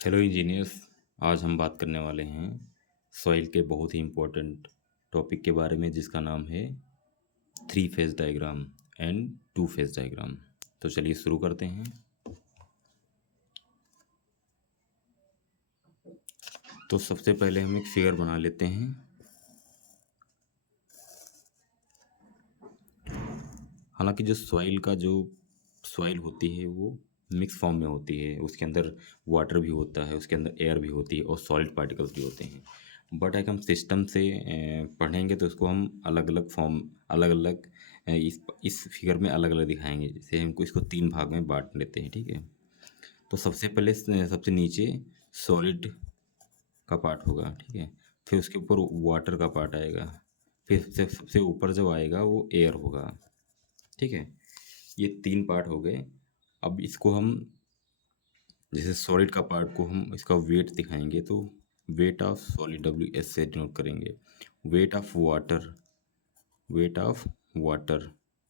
Hello engineers. आज हम बात करने वाले हैं सॉइल के बहुत ही इम्पोर्टेंट टॉपिक के बारे में जिसका नाम है three phase diagram and two phase diagram. तो चलिए शुरू करते हैं। तो सबसे पहले हम एक फिगर बना लेते हैं। हालांकि जो सॉइल होती है वो मिक्स फॉर्म में होती है, उसके अंदर वाटर भी होता है, उसके अंदर एयर भी होती है और सॉलिड पार्टिकल्स भी होते हैं। बट अगर हम सिस्टम से पढ़ेंगे तो इसको हम अलग अलग फॉर्म, अलग अलग इस फिगर में अलग अलग दिखाएंगे। जैसे हमको इसको तीन भाग में बांट लेते हैं, ठीक है। तो सबसे पहले सबसे नीचे सॉलिड का पार्ट होगा, ठीक है। फिर उसके ऊपर वाटर का पार्ट आएगा। फिर सबसे ऊपर जो आएगा वो एयर होगा, ठीक है। ये तीन पार्ट हो गए। अब इसको हम, जैसे सॉलिड का पार्ट को हम इसका वेट दिखाएंगे तो वेट ऑफ सॉलिड WS से डिनोट करेंगे। वेट ऑफ वाटर,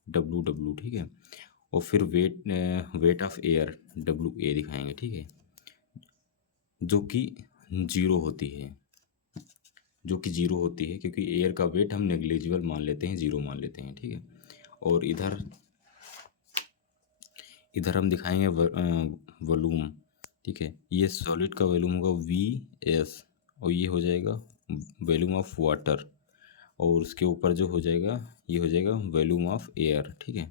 WW, ठीक है। और फिर वेट ऑफ एयर WA दिखाएंगे, ठीक है। जो कि जीरो होती है, क्योंकि एयर का वेट हम नेग्लिजिबल मान लेते हैं, जीरो मान लेते हैं, ठीक है। और इधर इधर हम दिखाएंगे वॉल्यूम, ठीक है। ये सॉलिड का वॉल्यूम होगा VS और ये हो जाएगा वॉल्यूम ऑफ वाटर। और उसके ऊपर जो हो जाएगा ये हो जाएगा वॉल्यूम ऑफ एयर, ठीक है।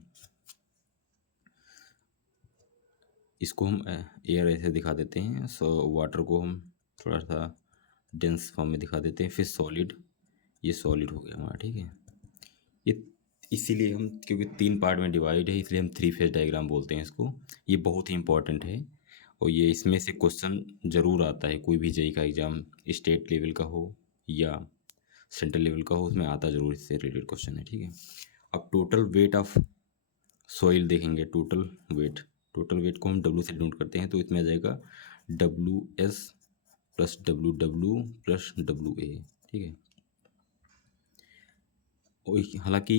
इसको हम एयर ऐसे दिखा देते हैं। वाटर को हम थोड़ा सा डेंस फॉर्म में दिखा देते हैं। फिर सॉलिड, ये सॉलिड हो गया हमारा, ठीक है। ये इसीलिए हम, क्योंकि तीन पार्ट में डिवाइड है, इसलिए हम थ्री फेज डायग्राम बोलते हैं इसको। ये बहुत ही इंपॉर्टेंट है और ये इसमें से क्वेश्चन ज़रूर आता है। कोई भी जेई का एग्ज़ाम स्टेट लेवल का हो या सेंट्रल लेवल का हो, उसमें आता ज़रूर इससे रिलेटेड क्वेश्चन है, ठीक है। अब टोटल वेट ऑफ सॉइल देखेंगे। टोटल वेट को हम W से डिनोट करते हैं, तो इसमें आ जाएगा WS plus WW plus WA, ठीक है। और हालांकि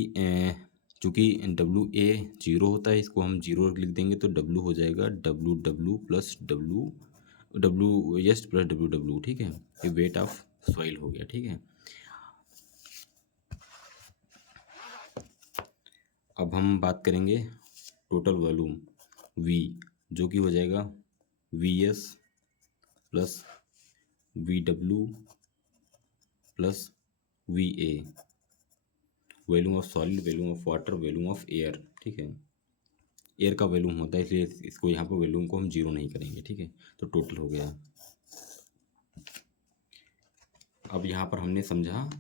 चूँकि WA जीरो होता है, इसको हम जीरो लिख देंगे तो W हो जाएगा WW plus WS plus WW, ठीक है। ये वेट ऑफ सॉइल हो गया, ठीक है। अब हम बात करेंगे टोटल वॉल्यूम V, जो कि हो जाएगा VS plus VW plus VA। Volume of solid, volume of water, volume of air, ठीक है। एयर का वॉल्यूम होता है, इसलिए इसको यहाँ पर वॉल्यूम को हम जीरो नहीं करेंगे, ठीक है। तो टोटल हो गया। अब यहाँ पर हमने समझा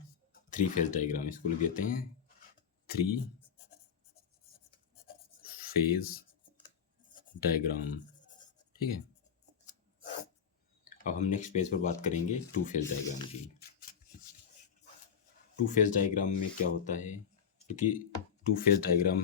थ्री फेज डायग्राम, इसको लिख देते हैं थ्री फेज डायग्राम, ठीक है। अब हम नेक्स्ट पेज पर बात करेंगे टू फेज डायग्राम की। टू फेज डायग्राम में क्या होता है, क्योंकि टू फेज डायग्राम